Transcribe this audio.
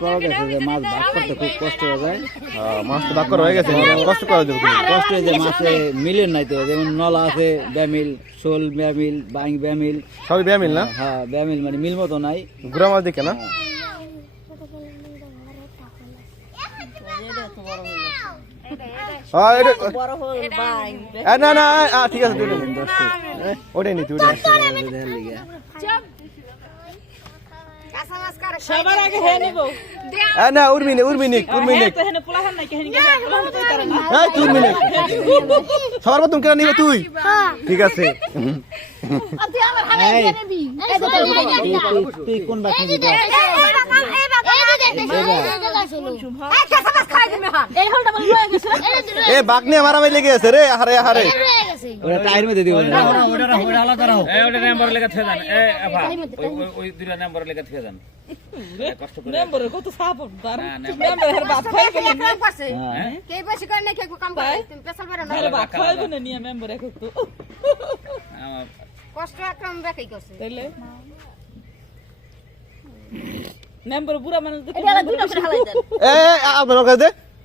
পাওয়া গেছে যে মাছ ভাগ করতে খুব কষ্ট হয়ে যায় আহ, মাছ তো ভাগ করা হয়ে গেছে কষ্ট করে কিন্তু। কষ্ট হয়ে যায় মাছে মিলেন নাই তো যেমন নলা আছে ব্যামিল শোল ব্যামিল বাং ব্যামিল সবই ব্যামিল না হ্যাঁ ব্যামিল মানে মিল মতো নাই গুড়া মাছ দেখে না হ্যাঁ এটা বড় হল বাই এ, না না ঠিক আছে। ওটাই নি তুই ওটাই। সবার আগে হে নিব এ, না উর্মি নে উর্মি নে উর্মি নে তো হেনে পোলাহান নাই কেহেন গে পোলাহান কই তারে না এই তুই উর্মি নে সবার মতন কেন নিবে তুই ঠিক আছে তুই কোন বাকি এ বাঘ নিয়ে মারামারি লেগে আছে রে হারে হারে ওরা টাইর মধ্যে দিব। না এই ওটা নাম্বার লেখা থেকে যান। এ আফা ওই ওই- ওই দুইটা নাম্বার লেখা থেকে যান। কষ্ট করে। কত সাপোর্ট দার না, না, বাপ খাই গেল হ্যাঁ। হের বাপ খাই গেল নিয়ে মেম্বার এক তো আমার তাইলে? মেম্বার বুড়া মানুষ এ এ, আপনার কাছে